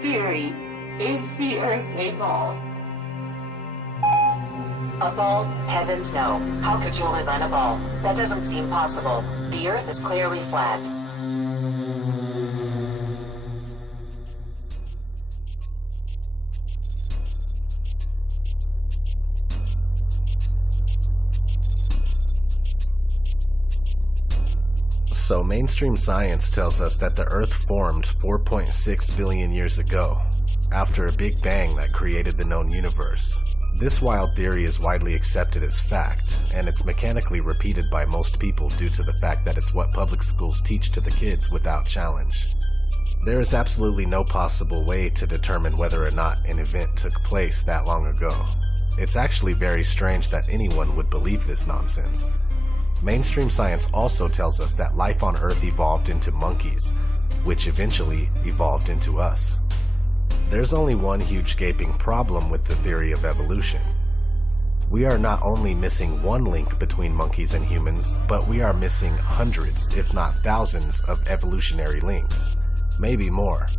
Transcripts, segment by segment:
Siri, is the Earth a ball? A ball? Heavens no. How could you live on a ball? That doesn't seem possible. The Earth is clearly flat. So mainstream science tells us that the Earth formed 4.6 billion years ago, after a Big Bang that created the known universe. This wild theory is widely accepted as fact, and it's mechanically repeated by most people due to the fact that it's what public schools teach to the kids without challenge. There is absolutely no possible way to determine whether or not an event took place that long ago. It's actually very strange that anyone would believe this nonsense. Mainstream science also tells us that life on Earth evolved into monkeys, which eventually evolved into us. There's only one huge gaping problem with the theory of evolution. We are not only missing one link between monkeys and humans, but we are missing hundreds, if not thousands, of evolutionary links. Maybe more.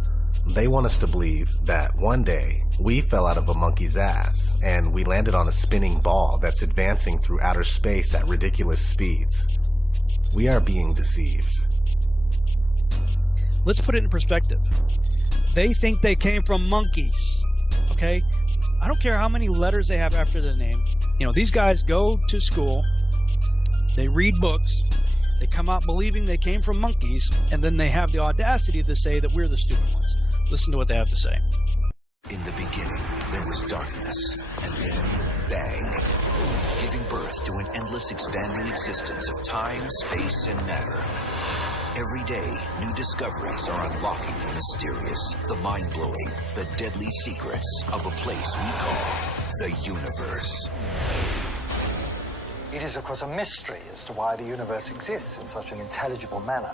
They want us to believe that one day we fell out of a monkey's ass and we landed on a spinning ball that's advancing through outer space at ridiculous speeds. We are being deceived. Let's put it in perspective. They think they came from monkeys, okay? I don't care how many letters they have after the name. You know, these guys go to school, they read books, they come out believing they came from monkeys, and then they have the audacity to say that we're the stupid ones. Listen to what they have to say. In the beginning, there was darkness, and then bang, giving birth to an endless expanding existence of time, space, and matter. Every day, new discoveries are unlocking the mysterious, the mind-blowing, the deadly secrets of a place we call the universe. It is, of course, a mystery as to why the universe exists in such an intelligible manner.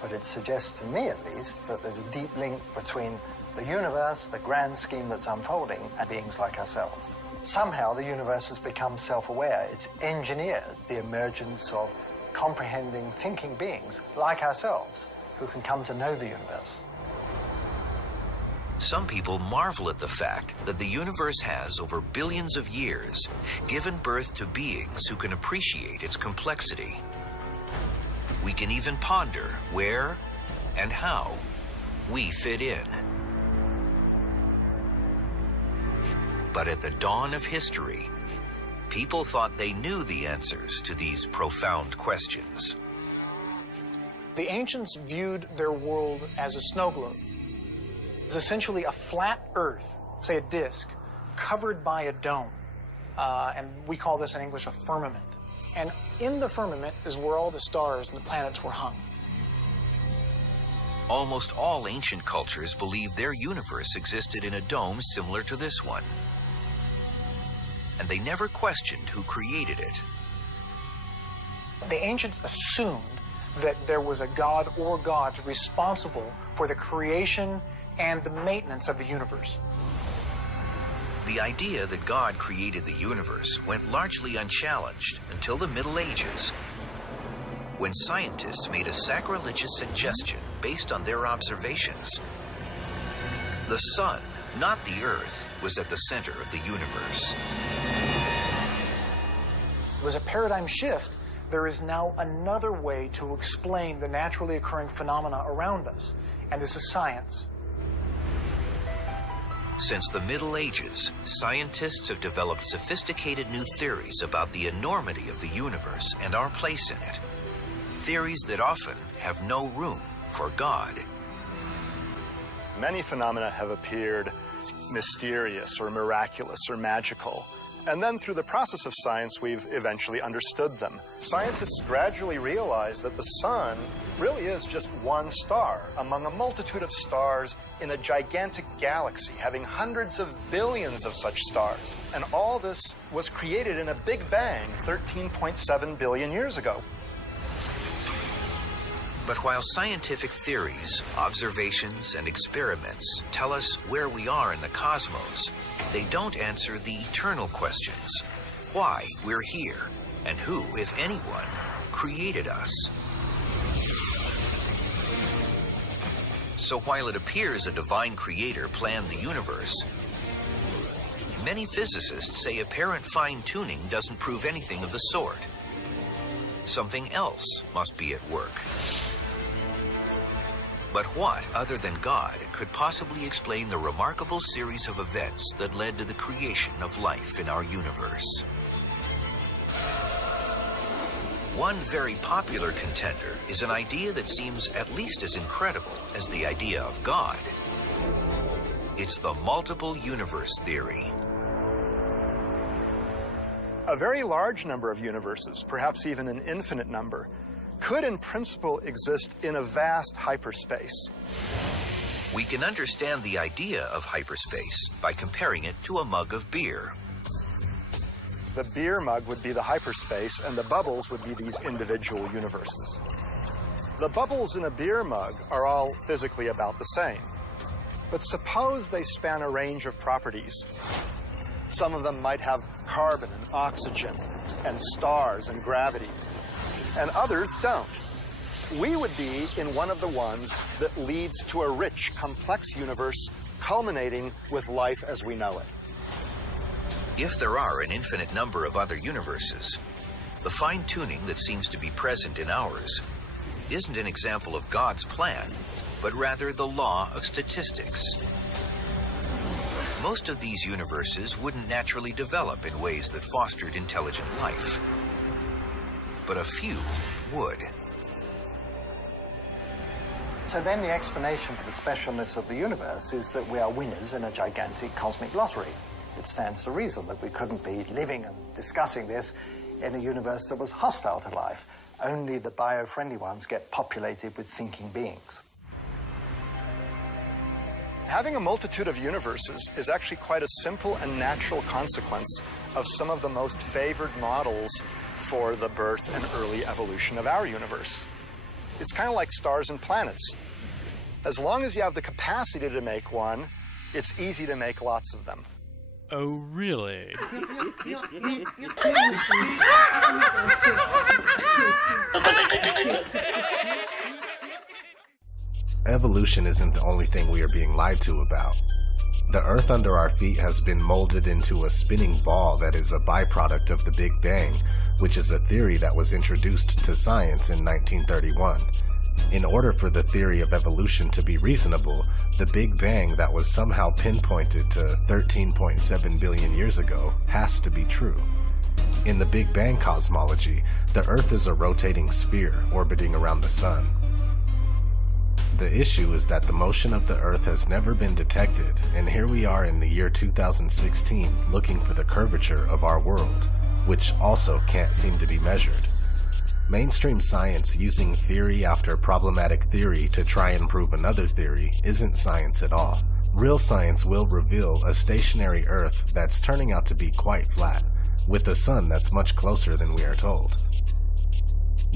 But it suggests to me, at least, that there's a deep link between the universe, the grand scheme that's unfolding, and beings like ourselves. Somehow, the universe has become self-aware. It's engineered the emergence of comprehending, thinking beings like ourselves who can come to know the universe. Some people marvel at the fact that the universe has, over billions of years, given birth to beings who can appreciate its complexity. We can even ponder where and how we fit in. But at the dawn of history, people thought they knew the answers to these profound questions. The ancients viewed their world as a snow globe. It's essentially a flat Earth, say a disk, covered by a dome. And we call this in English a firmament. And in the firmament is where all the stars and the planets were hung. Almost all ancient cultures believed their universe existed in a dome similar to this one. And they never questioned who created it. The ancients assumed that there was a god or gods responsible for the creation and the maintenance of the universe. The idea that God created the universe went largely unchallenged until the Middle Ages, when scientists made a sacrilegious suggestion based on their observations. The sun, not the Earth, was at the center of the universe. It was a paradigm shift. There is now another way to explain the naturally occurring phenomena around us, and this is science. Since the Middle Ages, scientists have developed sophisticated new theories about the enormity of the universe and our place in it. Theories that often have no room for God. Many phenomena have appeared mysterious or miraculous or magical. And then through the process of science, we've eventually understood them. Scientists gradually realized that the sun really is just one star among a multitude of stars in a gigantic galaxy, having hundreds of billions of such stars. And all this was created in a Big Bang 13.7 billion years ago. But while scientific theories, observations, and experiments tell us where we are in the cosmos, they don't answer the eternal questions: why we're here, and who, if anyone, created us. So while it appears a divine creator planned the universe, many physicists say apparent fine-tuning doesn't prove anything of the sort. Something else must be at work. But what, other than God, could possibly explain the remarkable series of events that led to the creation of life in our universe? One very popular contender is an idea that seems at least as incredible as the idea of God. It's the multiple universe theory. A very large number of universes, perhaps even an infinite number, could in principle exist in a vast hyperspace. We can understand the idea of hyperspace by comparing it to a mug of beer. The beer mug would be the hyperspace, and the bubbles would be these individual universes. The bubbles in a beer mug are all physically about the same. But suppose they span a range of properties. Some of them might have carbon and oxygen and stars and gravity, and others don't. We would be in one of the ones that leads to a rich, complex universe culminating with life as we know it. If there are an infinite number of other universes, the fine-tuning that seems to be present in ours isn't an example of God's plan, but rather the law of statistics. Most of these universes wouldn't naturally develop in ways that fostered intelligent life, but a few would. So then the explanation for the specialness of the universe is that we are winners in a gigantic cosmic lottery. It stands to reason that we couldn't be living and discussing this in a universe that was hostile to life. Only the bio-friendly ones get populated with thinking beings. Having a multitude of universes is actually quite a simple and natural consequence of some of the most favored models for the birth and early evolution of our universe. It's kind of like stars and planets. As long as you have the capacity to make one, it's easy to make lots of them. Oh, really? Evolution isn't the only thing we are being lied to about. The Earth under our feet has been molded into a spinning ball that is a byproduct of the Big Bang, which is a theory that was introduced to science in 1931. In order for the theory of evolution to be reasonable, the Big Bang that was somehow pinpointed to 13.7 billion years ago has to be true. In the Big Bang cosmology, the Earth is a rotating sphere orbiting around the Sun. The issue is that the motion of the Earth has never been detected, and here we are in the year 2016 looking for the curvature of our world, which also can't seem to be measured. Mainstream science using theory after problematic theory to try and prove another theory isn't science at all. Real science will reveal a stationary Earth that's turning out to be quite flat, with a sun that's much closer than we are told.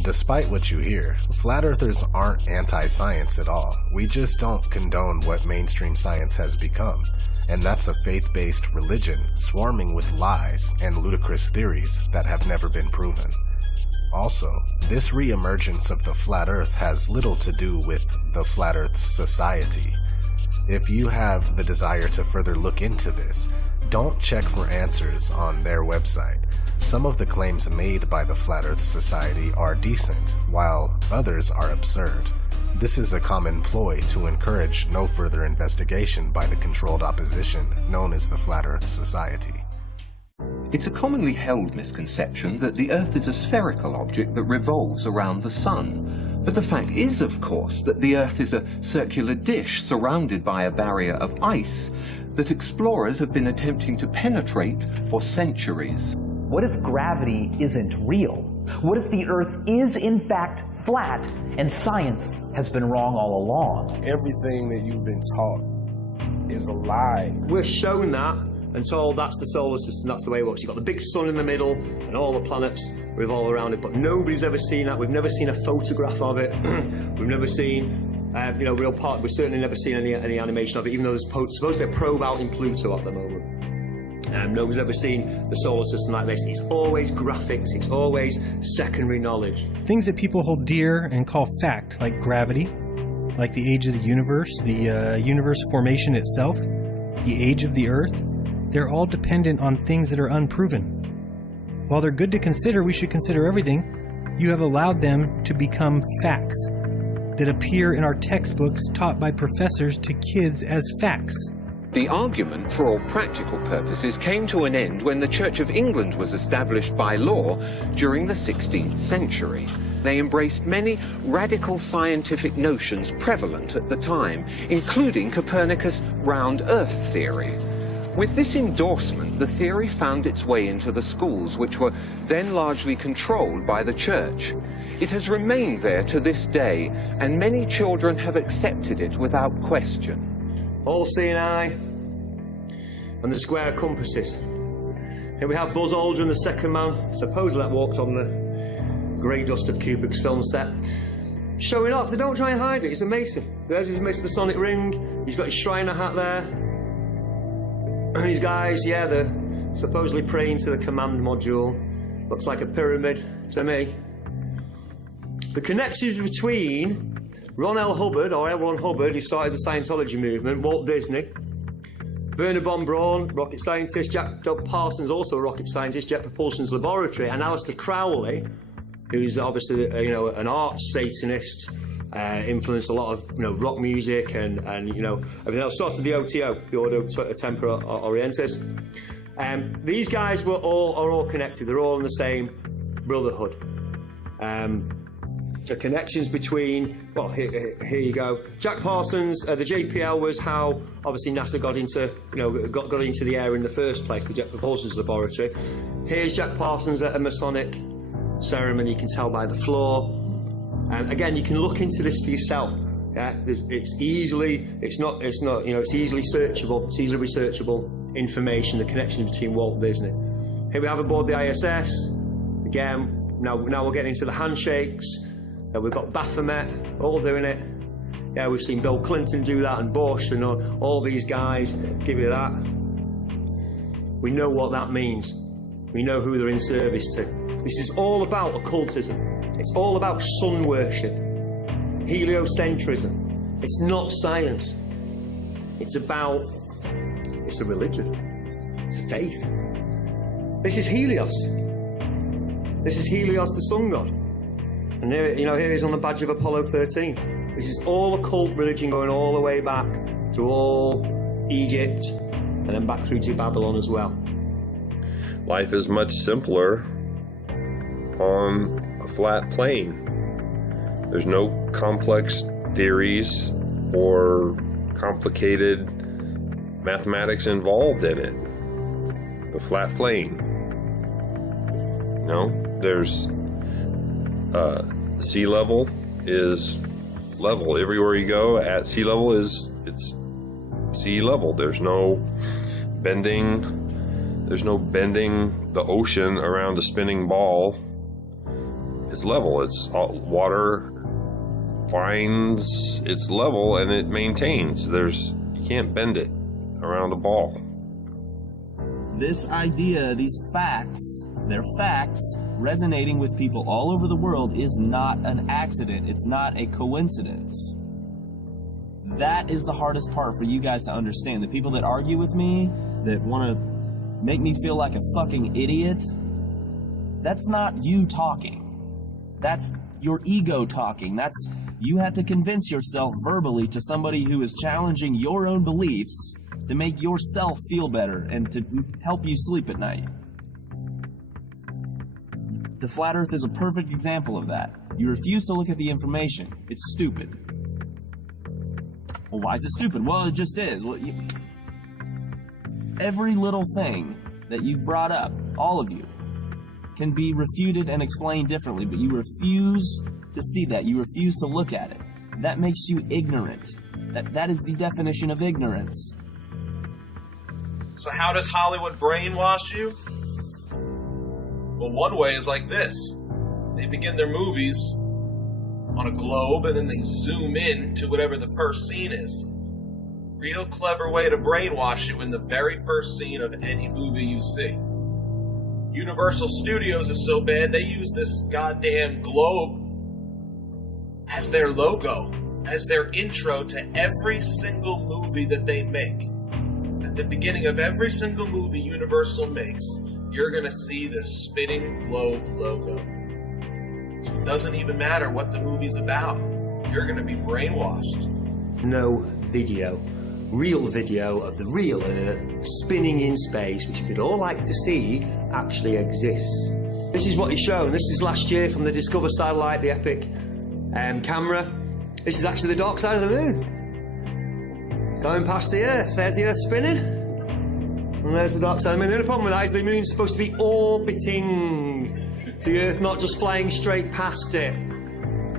Despite what you hear, flat earthers aren't anti-science at all. We just don't condone what mainstream science has become, and that's a faith-based religion swarming with lies and ludicrous theories that have never been proven. Also, this re-emergence of the flat earth has little to do with the Flat Earth Society. If you have the desire to further look into this, don't check for answers on their website. Some of the claims made by the Flat Earth Society are decent, while others are absurd. This is a common ploy to encourage no further investigation by the controlled opposition known as the Flat Earth Society. It's a commonly held misconception that the Earth is a spherical object that revolves around the Sun. But the fact is, of course, that the Earth is a circular dish surrounded by a barrier of ice that explorers have been attempting to penetrate for centuries. What if gravity isn't real? What if the Earth is in fact flat and science has been wrong all along? Everything that you've been taught is a lie. We're shown that and told that's the solar system, that's the way it works. You've got the big sun in the middle and all the planets revolve around it, but nobody's ever seen that. We've never seen a photograph of it. We've never seen, real part. We've certainly never seen any animation of it, even though there's supposed to be a probe out in Pluto at the moment. Nobody's ever seen the solar system like this. It's always graphics, it's always secondary knowledge. Things that people hold dear and call fact, like gravity, like the age of the universe, the universe formation itself, the age of the Earth, they're all dependent on things that are unproven. While they're good to consider, we should consider everything. You have allowed them to become facts that appear in our textbooks taught by professors to kids as facts. The argument, for all practical purposes, came to an end when the Church of England was established by law during the 16th century. They embraced many radical scientific notions prevalent at the time, including Copernicus' round Earth theory. With this endorsement, the theory found its way into the schools, which were then largely controlled by the Church. It has remained there to this day, and many children have accepted it without question. All-seeing eye and the square compasses. Here we have Buzz Aldrin, the second man, supposedly that walks on the grey dust of Kubrick's film set. Showing off, they don't try and hide it, it's amazing. There's his Masonic ring, he's got his Shriner hat there. And these guys, yeah, they're supposedly praying to the command module. Looks like a pyramid to me. The connections between Ron L. Hubbard, or L. Ron Hubbard, who started the Scientology movement, Walt Disney, Werner von Braun, rocket scientist, Jack Parsons, also a rocket scientist, Jet Propulsion's laboratory, and Aleister Crowley, who's obviously an arch Satanist, influenced a lot of rock music and everything else. Started the OTO, the Ordo Tempora Orientis. These guys are all connected. They're all in the same brotherhood. The connections between, well, here you go. Jack Parsons, the JPL was how obviously NASA got into got into the air in the first place, the Jet Propulsion's laboratory. Here's Jack Parsons at a Masonic ceremony. You can tell by the floor. Again, you can look into this for yourself. Yeah, it's easily searchable. It's easily researchable information. The connection between Walt Disney. Here we have aboard the ISS. Again, now we're getting into the handshakes. We've got Baphomet all doing it. Yeah, we've seen Bill Clinton do that, and Bush, and all these guys give you that. We know what that means. We know who they're in service to. This is all about occultism. It's all about sun worship, heliocentrism. It's not science. It's a religion. It's a faith. This is Helios. This is Helios, the sun god. And here he is on the badge of Apollo 13. This is all occult religion going all the way back through all Egypt and then back through to Babylon as well. Life is much simpler on a flat plane. There's no complex theories or complicated mathematics involved in it. The flat plane. There's sea level is level. Everywhere you go at sea level it's sea level. There's no bending the ocean around a spinning ball. It's level. It's water finds its level and it maintains. You can't bend it around a ball. This idea, these facts, they're facts resonating with people all over the world, is not an accident. It's not a coincidence. That is the hardest part for you guys to understand. The people that argue with me, that want to make me feel like a fucking idiot, that's not you talking. That's your ego talking. You have to convince yourself verbally to somebody who is challenging your own beliefs to make yourself feel better and to help you sleep at night. The flat earth is a perfect example of that. You refuse to look at the information. It's stupid. Well, why is it stupid? Well, it just is. Every little thing that you've brought up, all of you, can be refuted and explained differently, but you refuse to see that. You refuse to look at it. That makes you ignorant. That is the definition of ignorance. So how does Hollywood brainwash you? Well, one way is like this. They begin their movies on a globe and then they zoom in to whatever the first scene is. Real clever way to brainwash you in the very first scene of any movie you see. Universal Studios is so bad they use this goddamn globe as their logo. as their intro to every single movie that they make. At the beginning of every single movie Universal makes, you're going to see this spinning globe logo. So it doesn't even matter what the movie's about. You're going to be brainwashed. No video, real video of the real Earth spinning in space, which we'd all like to see, actually exists. This is what is shown. This is last year from the Discover satellite, the Epic camera. This is actually the dark side of the moon. Going past the Earth. There's the Earth spinning. And there's the dark side of the moon. The only problem with that is the moon's supposed to be orbiting the Earth, not just flying straight past it.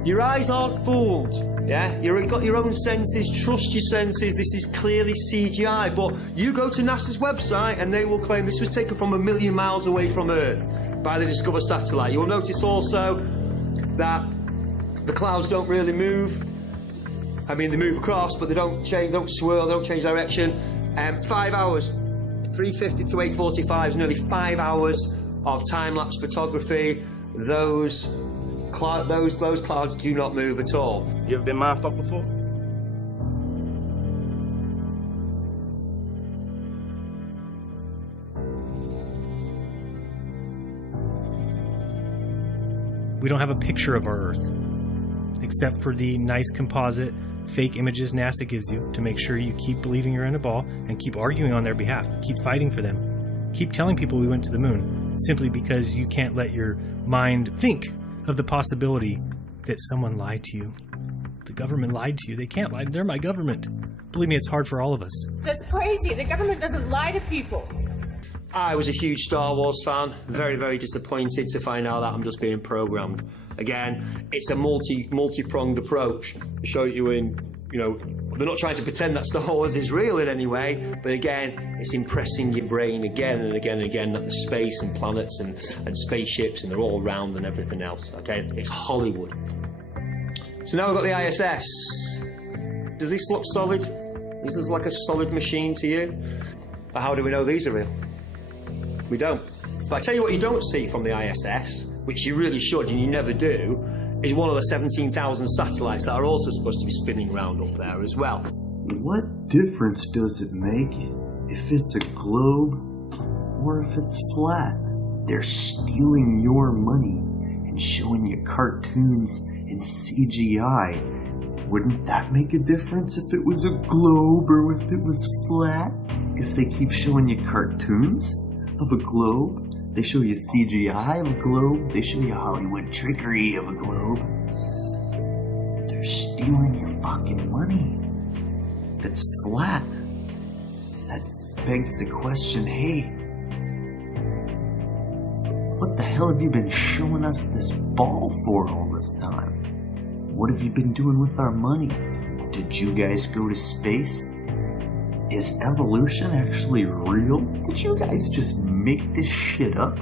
Your eyes aren't fooled. Yeah, you've got your own senses, trust your senses, this is clearly CGI, but you go to NASA's website and they will claim this was taken from 1 million miles away from Earth by the Discover satellite. You will notice also that the clouds don't really move. I mean, they move across, but they don't change, don't swirl, they don't change direction. 5 hours, 3:50 to 8:45 is nearly 5 hours of time-lapse photography. Those clouds do not move at all. You ever been mind-fucked before? We don't have a picture of our Earth, except for the nice composite fake images NASA gives you to make sure you keep believing you're in a ball and keep arguing on their behalf, keep fighting for them, keep telling people we went to the moon, simply because you can't let your mind think of the possibility that someone lied to you. The government lied to you. They can't lie. They're my government. Believe me, it's hard for all of us. That's crazy. The government doesn't lie to people. I was a huge Star Wars fan. Very, very disappointed to find out that I'm just being programmed. Again, it's a multi-pronged approach. I show you in, they're not trying to pretend that Star Wars is real in any way, but again, it's impressing your brain again and again and again that the space and planets and spaceships and they're all around and everything else. Okay, it's Hollywood. So now we've got the ISS. Does this look solid? Does this look like a solid machine to you? But how do we know these are real? We don't. But I tell you what you don't see from the ISS, which you really should and you never do, is one of the 17,000 satellites that are also supposed to be spinning around up there as well. What difference does it make if it's a globe or if it's flat? They're stealing your money and showing you cartoons and CGI. Wouldn't that make a difference if it was a globe or if it was flat? Because they keep showing you cartoons of a globe. They show you CGI of a globe. They show you Hollywood trickery of a globe. They're stealing your fucking money. If it's flat, that begs the question, hey, what the hell have you been showing us this ball for all this time? What have you been doing with our money? Did you guys go to space? Is evolution actually real? Did you guys just make this shit up?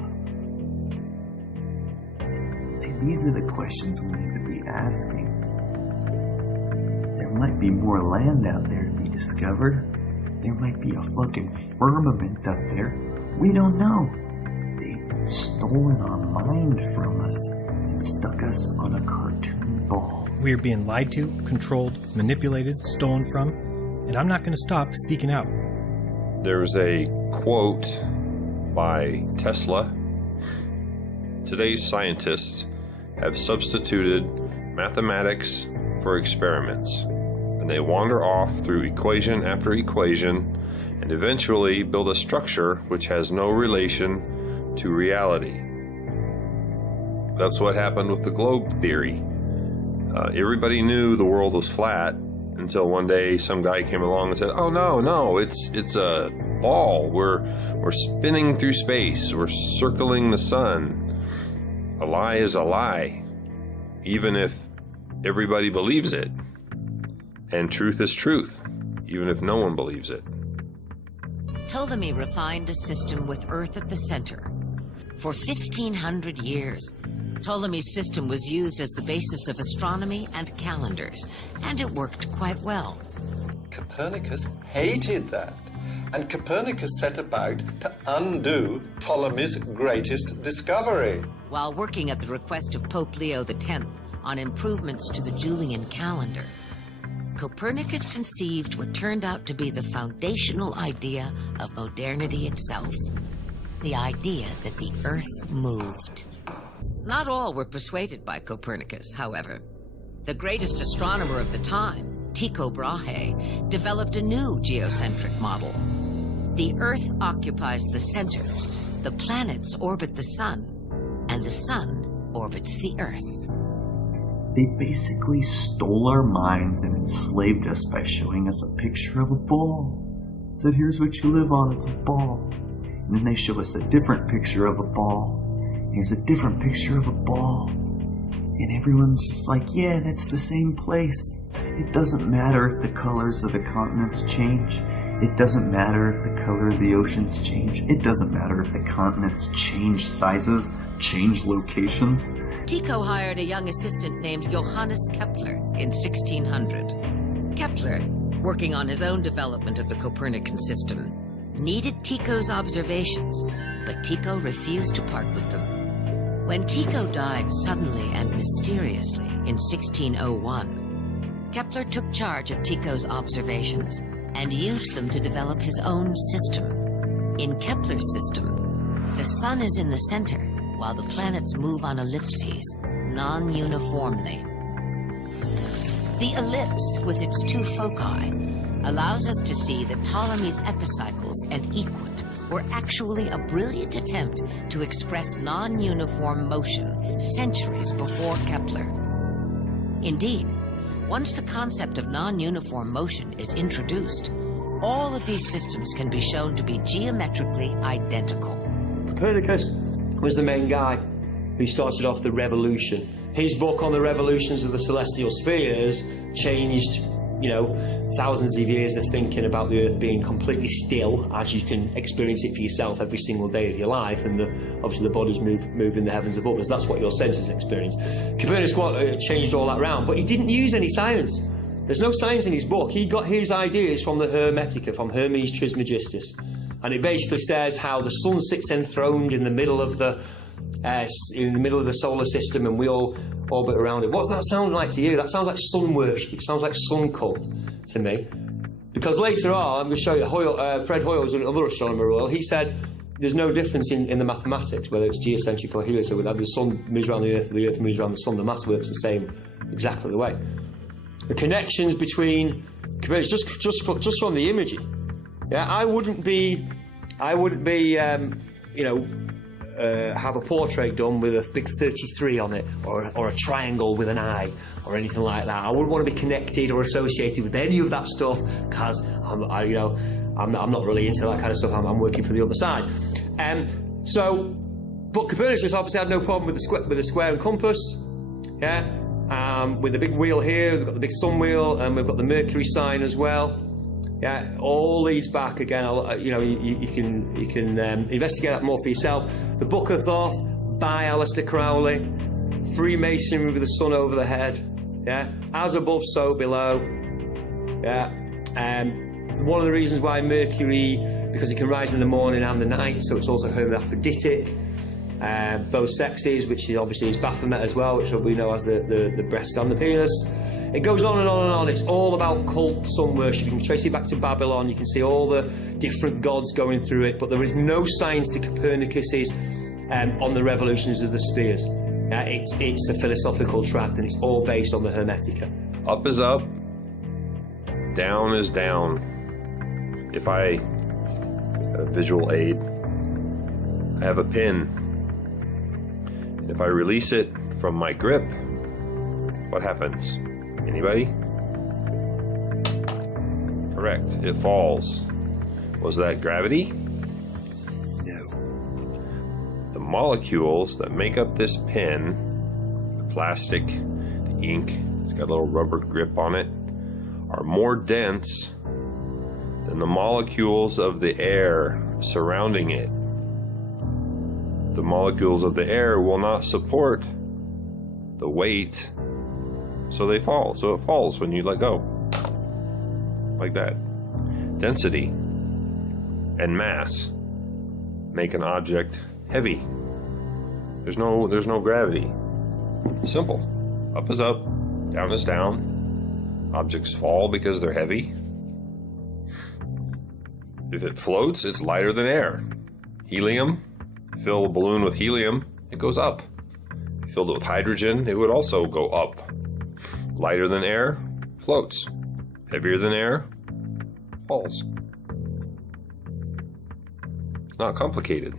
See, these are the questions we need to be asking. There might be more land out there to be discovered. There might be a fucking firmament up there. We don't know. They've stolen our mind from us and stuck us on a cartoon ball. We are being lied to, controlled, manipulated, stolen from, and I'm not going to stop speaking out. There's a quote by Tesla. Today's scientists have substituted mathematics for experiments, and they wander off through equation after equation and eventually build a structure which has no relation to reality. That's what happened with the globe theory. Everybody knew the world was flat until one day some guy came along and said, "Oh no, it's a ball. We're spinning through space. We're circling the sun." A lie is a lie, even if everybody believes it. And truth is truth, even if no one believes it. Ptolemy refined a system with Earth at the center. For 1,500 years, Ptolemy's system was used as the basis of astronomy and calendars, and it worked quite well. Copernicus hated that, and Copernicus set about to undo Ptolemy's greatest discovery. While working at the request of Pope Leo X on improvements to the Julian calendar, Copernicus conceived what turned out to be the foundational idea of modernity itself. The idea that the Earth moved. Not all were persuaded by Copernicus, however. The greatest astronomer of the time, Tycho Brahe, developed a new geocentric model. The Earth occupies the center, the planets orbit the sun, and the sun orbits the Earth. They basically stole our minds and enslaved us by showing us a picture of a ball. Said, here's what you live on, it's a ball. And then they show us a different picture of a ball. Here's a different picture of a ball. And everyone's just like, yeah, that's the same place. It doesn't matter if the colors of the continents change. It doesn't matter if the color of the oceans change. It doesn't matter if the continents change sizes, change locations. Tycho hired a young assistant named Johannes Kepler in 1600. Kepler, working on his own development of the Copernican system, needed Tycho's observations, but Tycho refused to part with them. When Tycho died suddenly and mysteriously in 1601, Kepler took charge of Tycho's observations and used them to develop his own system. In Kepler's system, the sun is in the center, while the planets move on ellipses, non-uniformly. The ellipse, with its two foci, allows us to see that Ptolemy's epicycles and equant were actually a brilliant attempt to express non-uniform motion centuries before Kepler. Indeed, once the concept of non-uniform motion is introduced, all of these systems can be shown to be geometrically identical. Copernicus was the main guy who started off the revolution. His book on the revolutions of the celestial spheres changed, thousands of years of thinking about the Earth being completely still, as you can experience it for yourself every single day of your life, and obviously the bodies move in the heavens above us. That's what your senses experience. Copernicus changed all that around, but he didn't use any science. There's no science in his book. He got his ideas from the Hermetica, from Hermes Trismegistus, and it basically says how the sun sits enthroned in the middle of the solar system, and we all orbit around it. What's that sound like to you? That sounds like sun worship. It sounds like sun cult to me. Because later on, I'm going to show you, Fred Hoyle was another astronomer, he said there's no difference in the mathematics, whether it's geocentric or heliocentric. So the sun moves around the Earth moves around the sun, the mass works the same, exactly the way. The connections between, just from the imaging, yeah, I wouldn't have a portrait done with a big 33 on it, or a triangle with an eye, or anything like that. I wouldn't want to be connected or associated with any of that stuff, because I'm not really into that kind of stuff. I'm working for the other side. But Copernicus obviously had no problem with the square and compass. Yeah, with the big wheel here, we've got the big sun wheel, and we've got the Mercury sign as well. Yeah, all leads back again. You can investigate that more for yourself. The Book of Thoth by Aleister Crowley, Freemasonry with the sun over the head. Yeah, as above, so below. Yeah, one of the reasons why Mercury, because it can rise in the morning and the night, so it's also hermaphroditic. Both sexes, which obviously is Baphomet as well, which we know as the breast and the penis. It goes on and on and on. It's all about cult sun worship. You can trace it back to Babylon. You can see all the different gods going through it, but there is no science to Copernicus's on the revolutions of the spheres. It's a philosophical tract, and it's all based on the Hermetica. Up is up, down is down. If I a visual aid, I have a pin. If I release it from my grip, what happens? Anybody? Correct. It falls. Was that gravity? No. The molecules that make up this pen, the plastic, the ink, it's got a little rubber grip on it, are more dense than the molecules of the air surrounding it. The molecules of the air will not support the weight, so they fall. So it falls when you let go, like that. Density and mass make an object heavy. There's no gravity. Simple. Up is up, down is down. Objects fall because they're heavy. If it floats, it's lighter than air. Helium, fill a balloon with helium, it goes up. If you filled it with hydrogen, it would also go up. Lighter than air, floats. Heavier than air, falls. It's not complicated.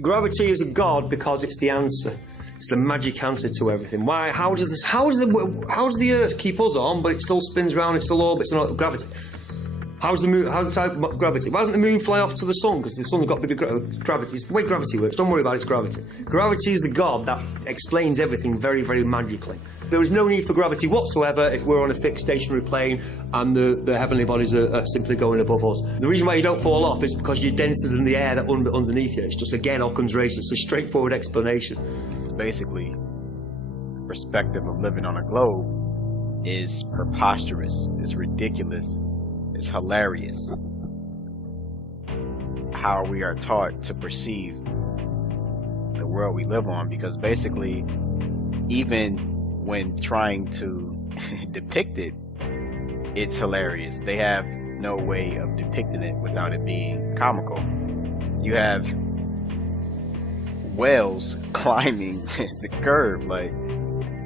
Gravity is a god because it's the answer. It's the magic answer to everything. Why? How does the Earth keep us on, but it still spins around, it still orbits, and gravity? How's the moon? How's the type of gravity? Why doesn't the moon fly off to the sun? Because the sun's got bigger gravity. It's the way gravity works. Don't worry about it, it's gravity. Gravity is the god that explains everything very, very magically. There is no need for gravity whatsoever if we're on a fixed stationary plane and the heavenly bodies are simply going above us. The reason why you don't fall off is because you're denser than the air that underneath you. It's just, again, Occam's razor. It's a straightforward explanation. Basically, perspective of living on a globe is preposterous, it's ridiculous, it's hilarious. How we are taught to perceive the world we live on, because basically, even when trying to depict it, it's hilarious. They have no way of depicting it without it being comical. You have whales climbing the curve, like,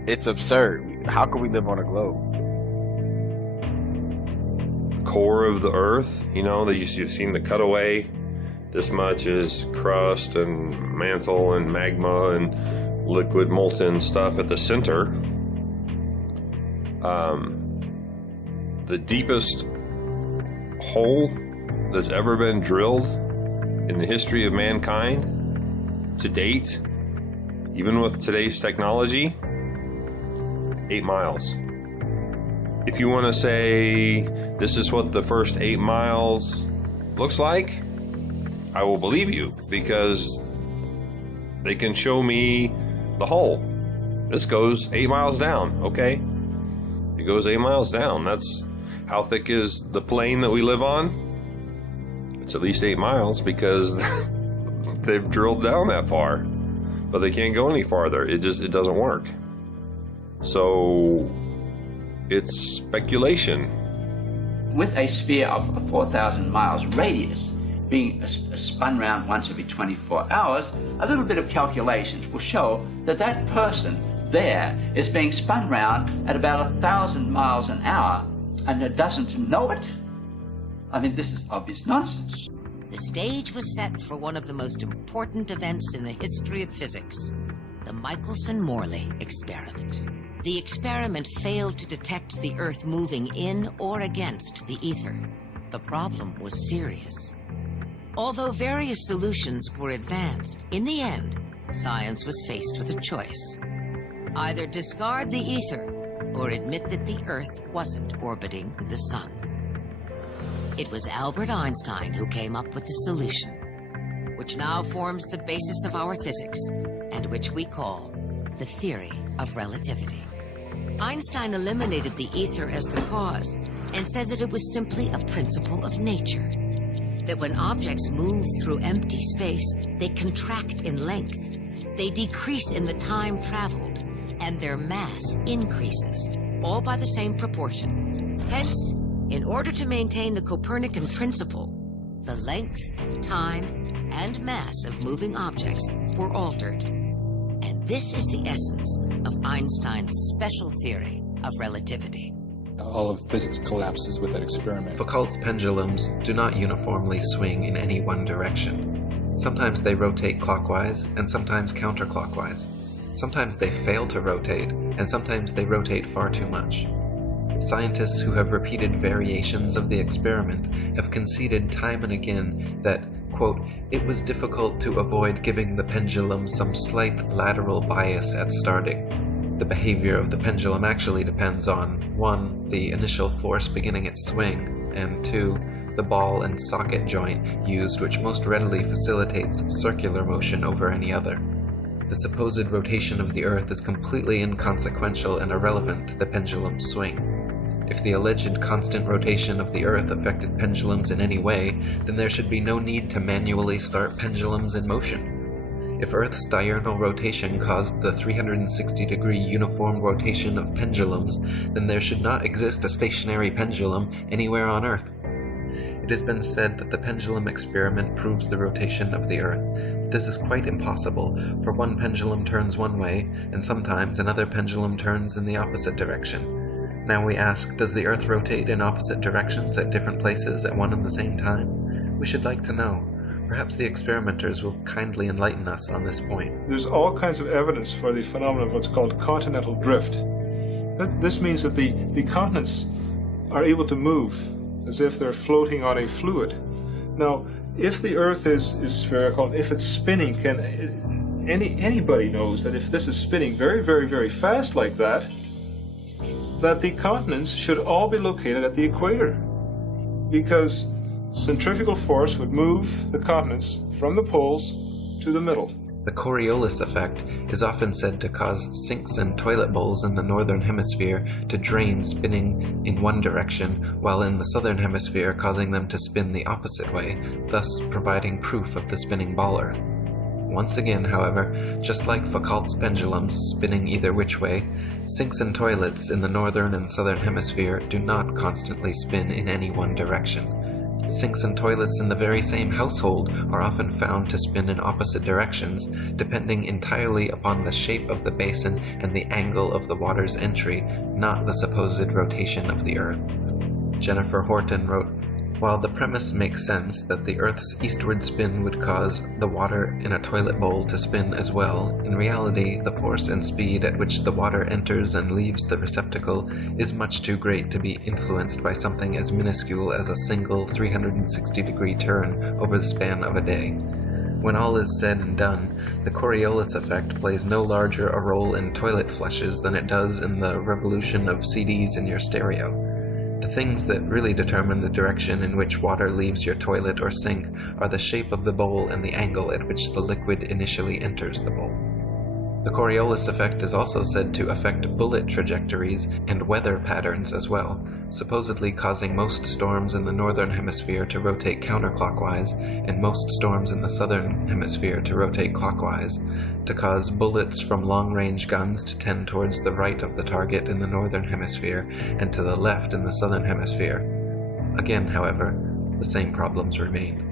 it's absurd. How can we live on a globe? Core of the Earth, you know, you've seen the cutaway. This much is crust and mantle and magma and liquid molten stuff at the center. The deepest hole that's ever been drilled in the history of mankind to date, even with today's technology, 8 miles. If you want to say this is what the first 8 miles looks like, I will believe you, because they can show me the hole. This goes 8 miles down, okay? It goes 8 miles down. That's how thick is the plane that we live on? It's at least 8 miles, because they've drilled down that far, but they can't go any farther. It doesn't work. So it's speculation. With a sphere of 4,000 miles radius being spun round once every 24 hours, a little bit of calculations will show that that person there is being spun round at about 1,000 miles an hour and it doesn't know it. I mean, this is obvious nonsense. The stage was set for one of the most important events in the history of physics, the Michelson-Morley experiment. The experiment failed to detect the Earth moving in or against the ether. The problem was serious. Although various solutions were advanced, in the end, science was faced with a choice. Either discard the ether or admit that the Earth wasn't orbiting the sun. It was Albert Einstein who came up with the solution, which now forms the basis of our physics, and which we call the theory of relativity. Einstein eliminated the ether as the cause and said that it was simply a principle of nature, that when objects move through empty space, they contract in length, they decrease in the time traveled, and their mass increases, all by the same proportion. Hence, in order to maintain the Copernican principle, the length, time, and mass of moving objects were altered. And this is the essence of Einstein's special theory of relativity. All of physics collapses with that experiment. Foucault's pendulums do not uniformly swing in any one direction. Sometimes they rotate clockwise, and sometimes counterclockwise. Sometimes they fail to rotate, and sometimes they rotate far too much. Scientists who have repeated variations of the experiment have conceded time and again that, quote, it was difficult to avoid giving the pendulum some slight lateral bias at starting. The behavior of the pendulum actually depends on 1. The initial force beginning its swing, and 2. The ball and socket joint used, which most readily facilitates circular motion over any other. The supposed rotation of the Earth is completely inconsequential and irrelevant to the pendulum's swing. If the alleged constant rotation of the Earth affected pendulums in any way, then there should be no need to manually start pendulums in motion. If Earth's diurnal rotation caused the 360-degree uniform rotation of pendulums, then there should not exist a stationary pendulum anywhere on Earth. It has been said that the pendulum experiment proves the rotation of the Earth. This is quite impossible, for one pendulum turns one way, and sometimes another pendulum turns in the opposite direction. Now we ask, does the Earth rotate in opposite directions at different places at one and the same time? We should like to know. Perhaps the experimenters will kindly enlighten us on this point. There's all kinds of evidence for the phenomenon of what's called continental drift. This means that the continents are able to move as if they're floating on a fluid. Now, if the Earth is spherical, if it's spinning, anybody knows that if this is spinning very, very, very fast like that the continents should all be located at the equator, because centrifugal force would move the continents from the poles to the middle. The Coriolis effect is often said to cause sinks and toilet bowls in the northern hemisphere to drain spinning in one direction, while in the southern hemisphere causing them to spin the opposite way, thus providing proof of the spinning baller. Once again, however, just like Foucault's pendulums spinning either which way, sinks and toilets in the northern and southern hemisphere do not constantly spin in any one direction. Sinks and toilets in the very same household are often found to spin in opposite directions, depending entirely upon the shape of the basin and the angle of the water's entry, not the supposed rotation of the Earth. Jennifer Horton wrote, "While the premise makes sense that the Earth's eastward spin would cause the water in a toilet bowl to spin as well, in reality the force and speed at which the water enters and leaves the receptacle is much too great to be influenced by something as minuscule as a single 360-degree turn over the span of a day. When all is said and done, the Coriolis effect plays no larger a role in toilet flushes than it does in the revolution of CDs in your stereo. The things that really determine the direction in which water leaves your toilet or sink are the shape of the bowl and the angle at which the liquid initially enters the bowl." The Coriolis effect is also said to affect bullet trajectories and weather patterns as well, supposedly causing most storms in the northern hemisphere to rotate counterclockwise and most storms in the southern hemisphere to rotate clockwise, to cause bullets from long-range guns to tend towards the right of the target in the northern hemisphere and to the left in the southern hemisphere. Again, however, the same problems remain.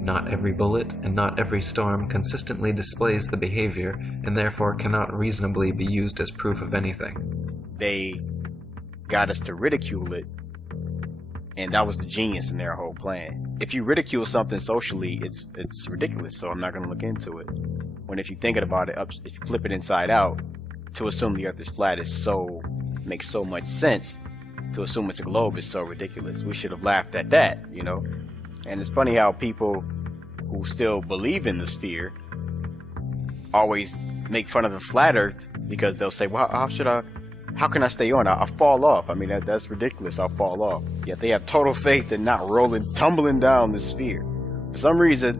Not every bullet and not every storm consistently displays the behavior and therefore cannot reasonably be used as proof of anything. They got us to ridicule it, and that was the genius in their whole plan. If you ridicule something socially, it's ridiculous, so I'm not going to look into it. When if you think about it, if you flip it inside out, to assume the Earth is flat makes so much sense. To assume it's a globe is so ridiculous. We should have laughed at that, you know? And it's funny how people who still believe in the sphere always make fun of the flat Earth, because they'll say, well, how can I stay on? I'll fall off. I mean, that's ridiculous. I'll fall off. Yet they have total faith in not tumbling down the sphere. For some reason,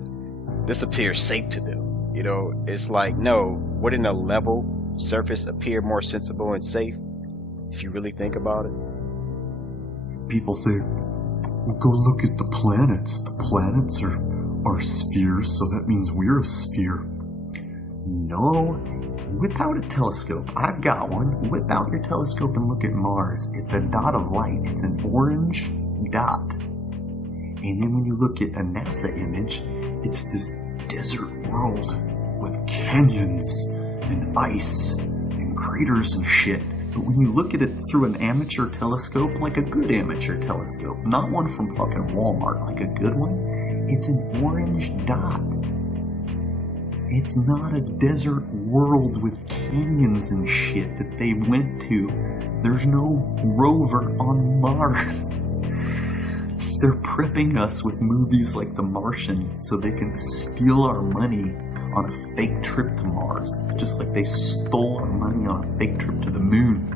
this appears safe to them. You know, it's like, no, wouldn't a level surface appear more sensible and safe if you really think about it? People say, well, go look at the planets. The planets are spheres, so that means we're a sphere. No, whip out a telescope. I've got one. Whip out your telescope and look at Mars. It's a dot of light. It's an orange dot. And then when you look at a NASA image, it's this desert world with canyons and ice and craters and shit. But when you look at it through an amateur telescope, like a good amateur telescope, not one from fucking Walmart, like a good one, it's an orange dot. It's not a desert world with canyons and shit that they went to. There's no rover on Mars. They're prepping us with movies like The Martian so they can steal our money on a fake trip to Mars, just like they stole our money on a fake trip to the moon.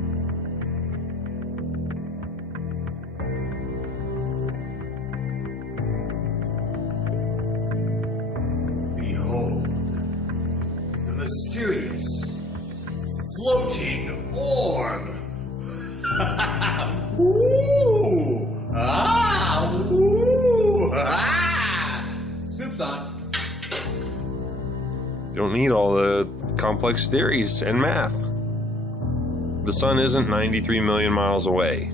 Behold, the mysterious floating orb. Ooh! Ah! Ooh! Ah! Soup's on. don't need all the complex theories and math. The sun isn't 93 million miles away.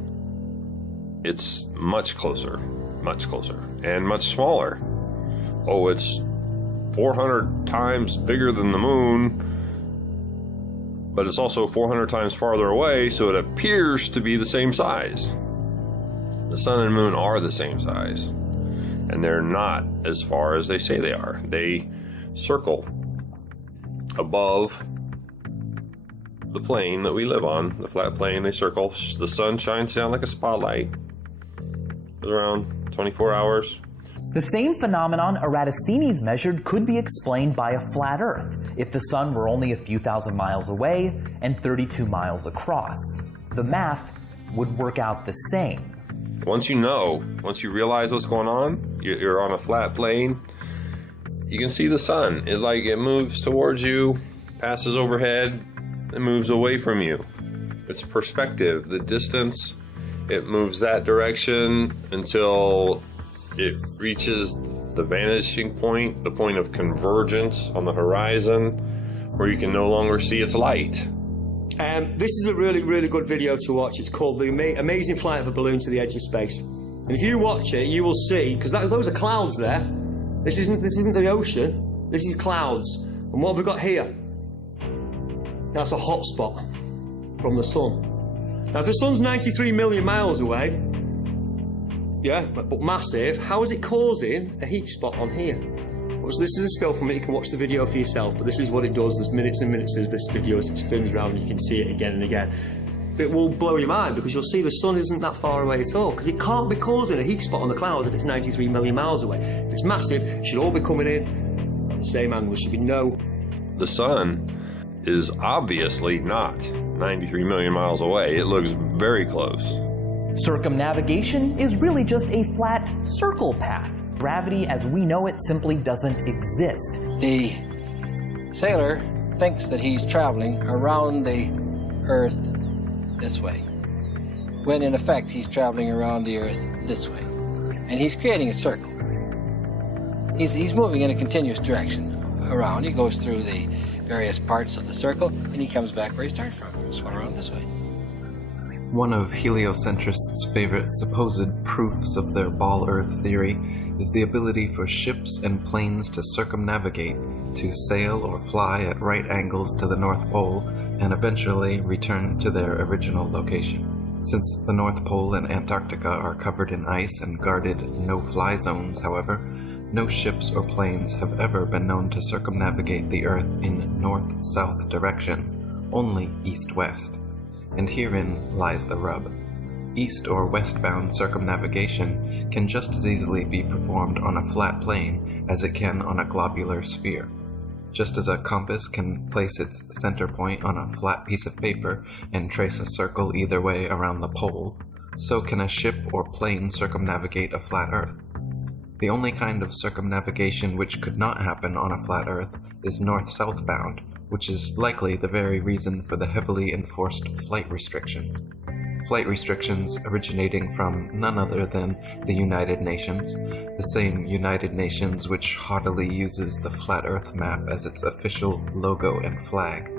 It's much closer, and much smaller. Oh, it's 400 times bigger than the moon, but it's also 400 times farther away, so it appears to be the same size. The sun and moon are the same size, and they're not as far as they say they are. They circle above the plane that we live on, the flat plane. They circle. The sun shines down like a spotlight. It's around 24 hours. The same phenomenon Eratosthenes measured could be explained by a flat Earth if the sun were only a few thousand miles away and 32 miles across. The math would work out the same. Once you realize what's going on, you're on a flat plane, you can see the sun. It's like it moves towards you, passes overhead, and moves away from you. It's perspective, the distance. It moves that direction until it reaches the vanishing point, the point of convergence on the horizon, where you can no longer see its light. This is a really, really good video to watch. It's called The Amazing Flight of a Balloon to the Edge of Space. And if you watch it, you will see, because those are clouds there. This isn't the ocean. This is clouds. And what have we got here? That's a hot spot from the sun. Now, if the sun's 93 million miles away, yeah, but massive, how is it causing a heat spot on here? Well, this is a still from it. You can watch the video for yourself, but this is what it does. There's minutes and minutes of this video as it spins around, and you can see it again and again. It will blow your mind because you'll see the sun isn't that far away at all, because it can't be causing a heat spot on the clouds if it's 93 million miles away. If it's massive, it should all be coming in at the same angle. There should be no... The sun is obviously not 93 million miles away. It looks very close. Circumnavigation is really just a flat circle path. Gravity as we know it simply doesn't exist. The sailor thinks that he's traveling around the Earth this way, when in effect he's traveling around the Earth this way. And he's creating a circle. He's moving in a continuous direction around. He goes through the various parts of the circle, and he comes back where he started from. He swung around this way. One of heliocentrists' favorite supposed proofs of their ball Earth theory is the ability for ships and planes to circumnavigate, to sail or fly at right angles to the North Pole, and eventually return to their original location. Since the North Pole and Antarctica are covered in ice and guarded no-fly zones, however, no ships or planes have ever been known to circumnavigate the Earth in north-south directions, only east-west. And herein lies the rub. East or westbound circumnavigation can just as easily be performed on a flat plane as it can on a globular sphere. Just as a compass can place its center point on a flat piece of paper and trace a circle either way around the pole, so can a ship or plane circumnavigate a flat Earth. The only kind of circumnavigation which could not happen on a flat Earth is north-south bound, which is likely the very reason for the heavily enforced flight restrictions. Flight restrictions originating from none other than the United Nations, the same United Nations which haughtily uses the Flat Earth map as its official logo and flag.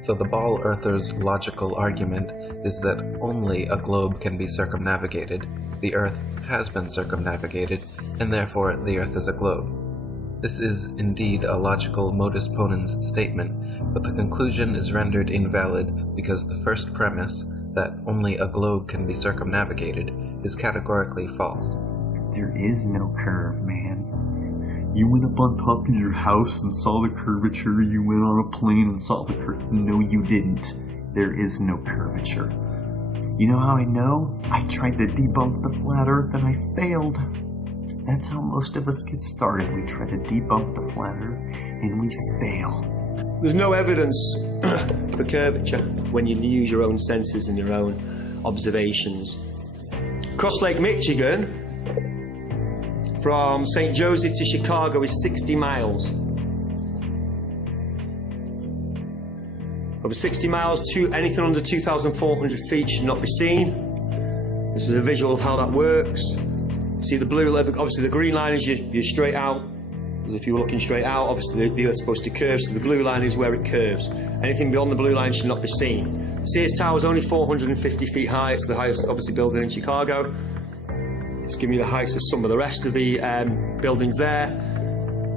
So the ball earther's logical argument is that only a globe can be circumnavigated, the Earth has been circumnavigated, and therefore the Earth is a globe. This is indeed a logical modus ponens statement, but the conclusion is rendered invalid because the first premise, that only a globe can be circumnavigated, is categorically false. There is no curve, man. You went up on top of your house and saw the curvature. You went on a plane and saw the curve. No, you didn't. There is no curvature. You know how I know? I tried to debunk the flat Earth and I failed. That's how most of us get started. We try to debunk the flat Earth and we fail. There's no evidence for curvature when you use your own senses and your own observations. Cross Lake Michigan, from St. Joseph to Chicago, is 60 miles. Over 60 miles, anything under 2,400 feet should not be seen. This is a visual of how that works. See the blue, obviously the green line is your straight out Because if you were looking straight out, obviously the Earth's supposed to curve, so the blue line is where it curves. Anything beyond the blue line should not be seen. Sears Tower is only 450 feet high. It's the highest, obviously, building in Chicago. It's giving you the heights of some of the rest of the buildings there.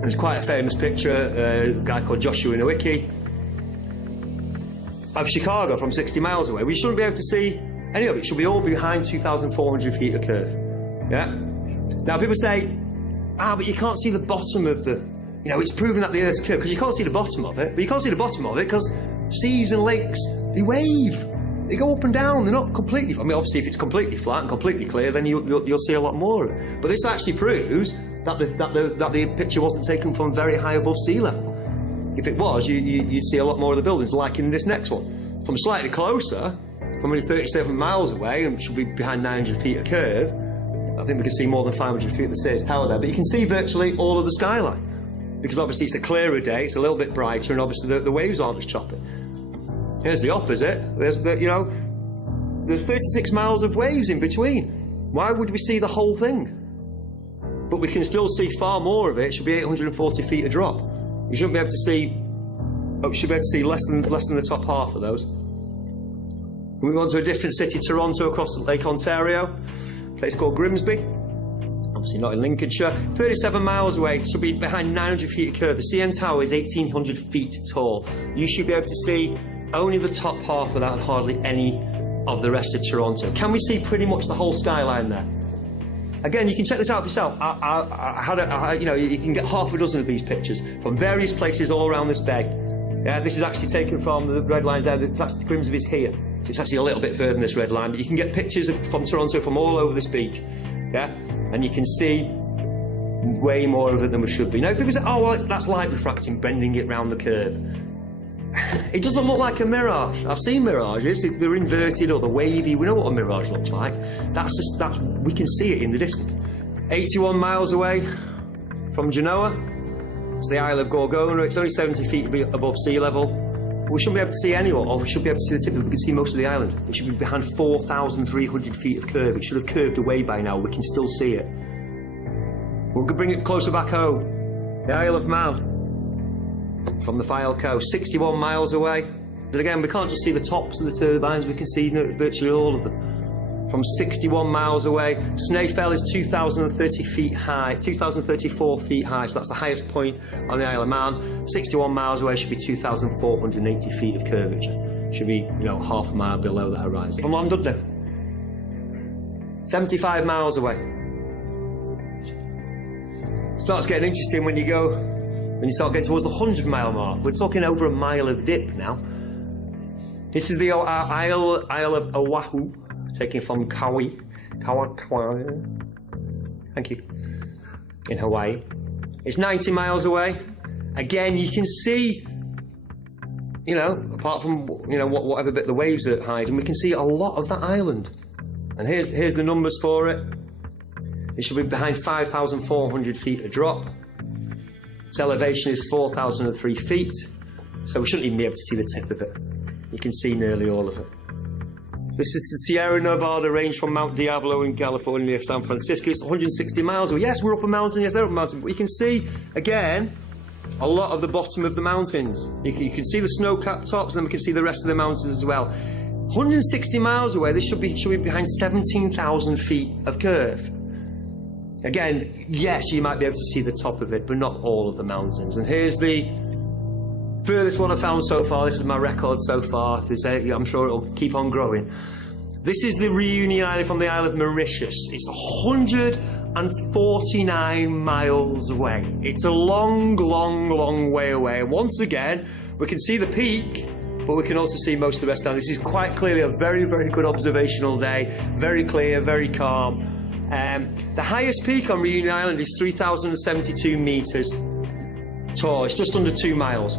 There's quite a famous picture, a guy called Joshua Nowicki, of Chicago from 60 miles away. We shouldn't be able to see any of it. It should be all behind 2,400 feet of curve. Yeah? Now, people say, but you can't see the bottom of the... You know, it's proven that the Earth's curved, because you can't see the bottom of it. But you can't see the bottom of it because seas and lakes, they wave. They go up and down. They're not completely... I mean, obviously, if it's completely flat and completely clear, then you'll see a lot more of it. But this actually proves that the picture wasn't taken from very high above sea level. If it was, you'd see a lot more of the buildings, like in this next one. From slightly closer, from only 37 miles away, and should be behind 900 feet of curve, I think we can see more than 500 feet of the Sears Tower there, but you can see virtually all of the skyline. Because obviously it's a clearer day, it's a little bit brighter, and obviously the waves aren't as choppy. Here's the opposite. There's 36 miles of waves in between. Why would we see the whole thing? But we can still see far more of it. It should be 840 feet a drop. You shouldn't be able to see. You should be able to see less than the top half of those. We move on to a different city, Toronto, across Lake Ontario. A place called Grimsby. Obviously not in Lincolnshire. 37 miles away. Should be behind 900 feet of curve. The CN Tower is 1,800 feet tall. You should be able to see only the top half of that and hardly any of the rest of Toronto. Can we see pretty much the whole skyline there? Again, you can check this out for yourself. You can get half a dozen of these pictures from various places all around this bay. Yeah, this is actually taken from the red lines there. It's actually Grimsby's here, so it's actually a little bit further than this red line. But you can get pictures from Toronto from all over this beach. Yeah, and you can see way more of it than we should be. Now, people say, "Oh, well, that's light refracting, bending it round the curve." It doesn't look like a mirage. I've seen mirages. They're inverted or they're wavy. We know what a mirage looks like. We can see it in the distance. 81 miles away from Genoa, it's the Isle of Gorgona. It's only 70 feet above sea level. We shouldn't be able to see anyone, or we should be able to see the tip. We can see most of the island. It should be behind 4,300 feet of curve. It should have curved away by now. We can still see it. We'll bring it closer back home. The Isle of Man. From the File Coast, 61 miles away. And again, we can't just see the tops of the turbines, we can see virtually all of them. From 61 miles away, Snaefell is 2,030 feet high, 2,034 feet high, so that's the highest point on the Isle of Man. 61 miles away should be 2,480 feet of curvature. Should be, half a mile below the horizon. From London, 75 miles away. Starts getting interesting when you start getting towards the 100-mile mark. We're talking over a mile of dip now. This is the Isle of Oahu, taken from Kauai. Thank you. In Hawaii. It's 90 miles away. Again, you can see, apart from, whatever bit the waves are hiding, we can see a lot of that island. And here's the numbers for it. It should be behind 5,400 feet a drop. Its elevation is 4,003 feet, so we shouldn't even be able to see the tip of it. You can see nearly all of it. This is the Sierra Nevada range from Mount Diablo in California near San Francisco. It's 160 miles away. Yes, we're up a mountain. Yes, they're up a mountain. But you can see, again, a lot of the bottom of the mountains. You can see the snow-capped tops, and then we can see the rest of the mountains as well. 160 miles away, this should be behind 17,000 feet of curve. Again, yes, you might be able to see the top of it, but not all of the mountains. And here's the furthest one I've found so far. This is my record so far. I'm sure it'll keep on growing. This is the Reunion Island from the Isle of Mauritius. It's 149 miles away. It's a long, long, long way away. And once again, we can see the peak, but we can also see most of the rest down. This is quite clearly a very, very good observational day. Very clear, very calm. The highest peak on Reunion Island is 3,072 metres tall. It's just under 2 miles.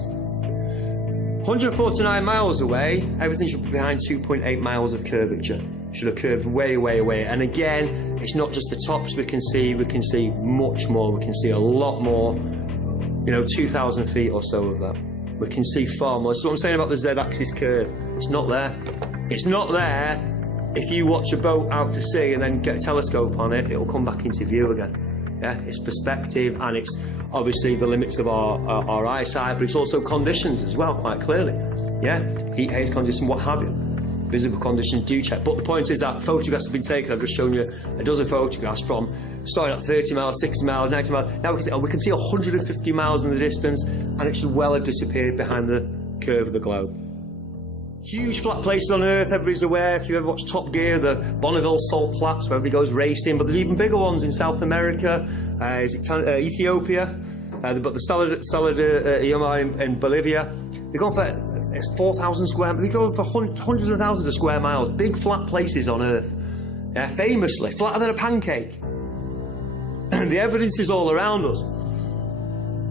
149 miles away, everything should be behind 2.8 miles of curvature. Should have curved way, way away. And again, it's not just the tops we can see much more. We can see a lot more, 2,000 feet or so of that. We can see far more. That's what I'm saying about the Z-axis curve. It's not there. It's not there. If you watch a boat out to sea and then get a telescope on it, it'll come back into view again. Yeah, it's perspective, and it's obviously the limits of our eyesight, but it's also conditions as well, quite clearly. Yeah, heat, haze conditions, what have you. Visible conditions do check. But the point is that photographs have been taken. I've just shown you a dozen photographs from starting at 30 miles, 60 miles, 90 miles. Now we can see 150 miles in the distance, and it should well have disappeared behind the curve of the globe. Huge flat places on Earth, everybody's aware. If you ever watch Top Gear, the Bonneville Salt Flats, where everybody goes racing, but there's even bigger ones in South America. Ethiopia? But the Saladillo in Bolivia. They've gone for 4,000 square. They go for hundreds of thousands of square miles. Big flat places on Earth. Yeah, famously flatter than a pancake. The evidence is all around us.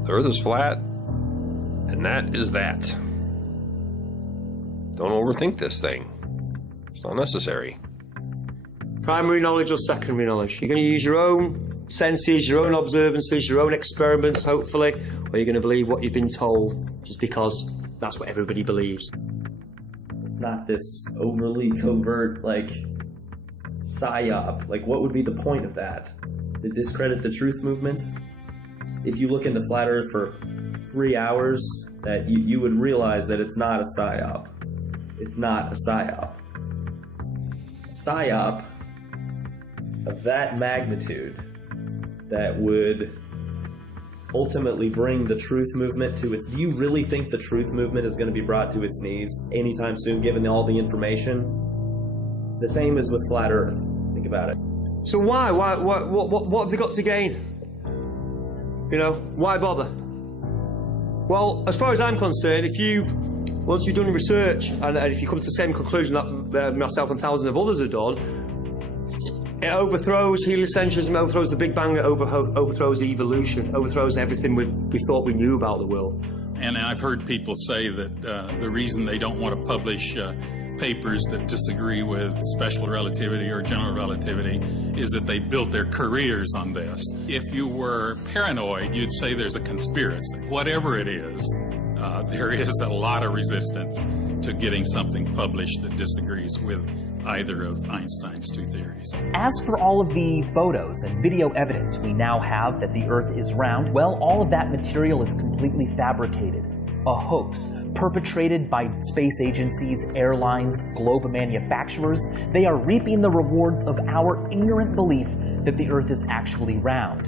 The Earth is flat, and that is that. Don't overthink this thing. It's not necessary. Primary knowledge or secondary knowledge? You're going to use your own senses, your own observances, your own experiments, hopefully, or you're going to believe what you've been told just because that's what everybody believes. It's not this overly covert, like, psyop. Like, what would be the point of that? To discredit the truth movement? If you look into Flat Earth for 3 hours, that you would realize that it's not a psyop. It's not a psyop. A psyop of that magnitude that would ultimately bring the truth movement to its... Do you really think the truth movement is going to be brought to its knees anytime soon, given all the information? The same as with Flat Earth. Think about it. So why? What have they got to gain? You know, why bother? Well, as far as I'm concerned, once you've done research, and if you come to the same conclusion that myself and thousands of others have done, it overthrows heliocentrism, overthrows the Big Bang, it overthrows evolution, overthrows everything we thought we knew about the world. And I've heard people say that the reason they don't want to publish papers that disagree with special relativity or general relativity is that they built their careers on this. If you were paranoid, you'd say there's a conspiracy. Whatever it is, there is a lot of resistance to getting something published that disagrees with either of Einstein's two theories. As for all of the photos and video evidence we now have that the Earth is round, well, all of that material is completely fabricated. A hoax perpetrated by space agencies, airlines, globe manufacturers. They are reaping the rewards of our ignorant belief that the Earth is actually round.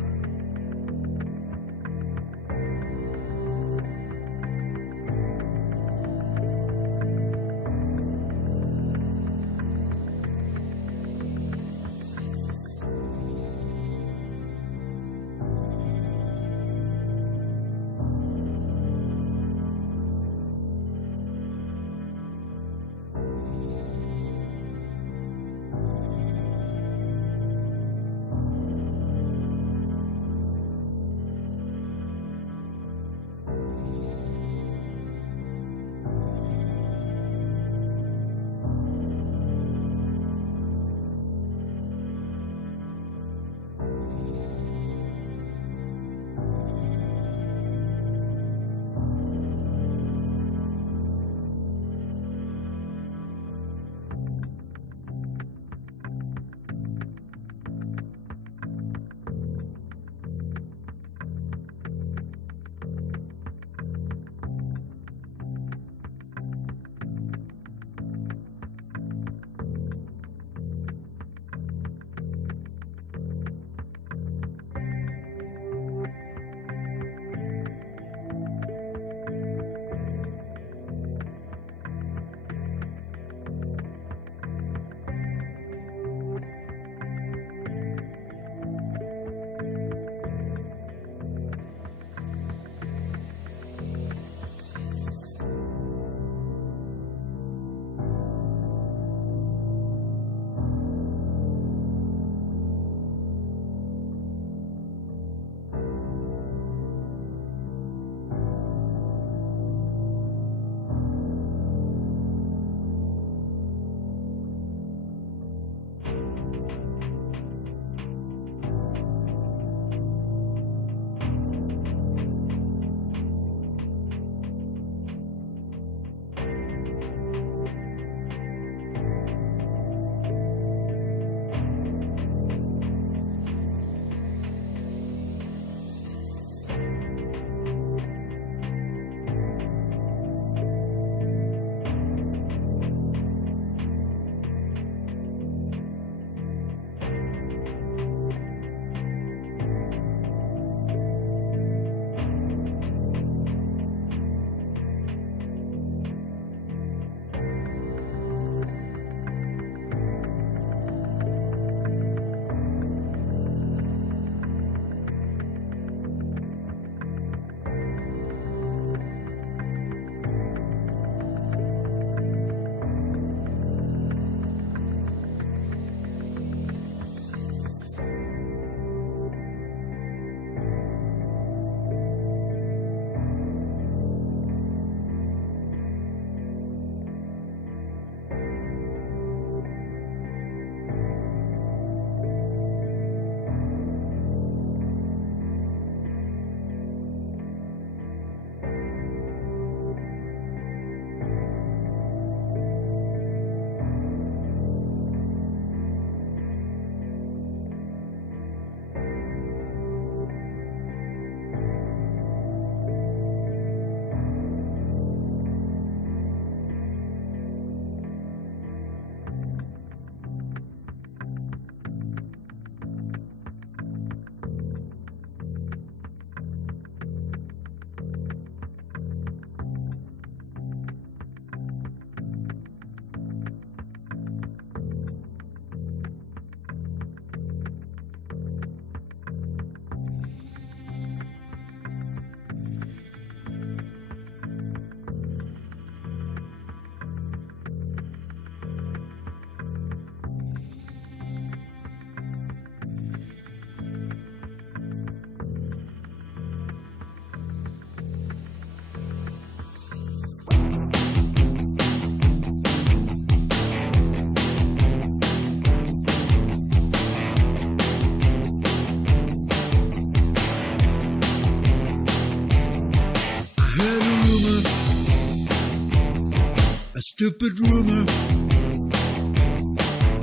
stupid rumor.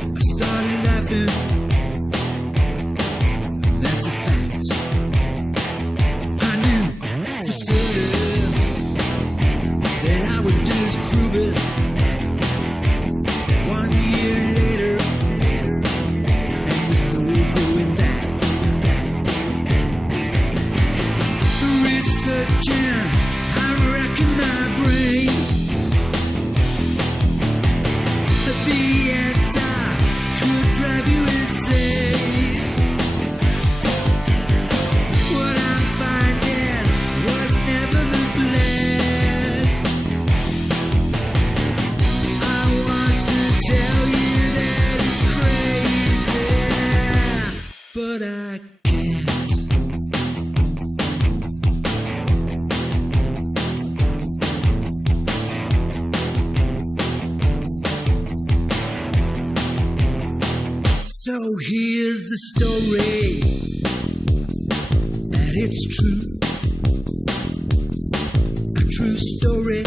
I started laughing. That's a fact. I knew for certain that I would disprove it. 1 year later, and there's no going back. Researching, I reckon my brain. The answer could drive you insane. What I'm finding was never the plan. I want to tell you that it's crazy, but I can't. So here's the story, and it's true, a true story.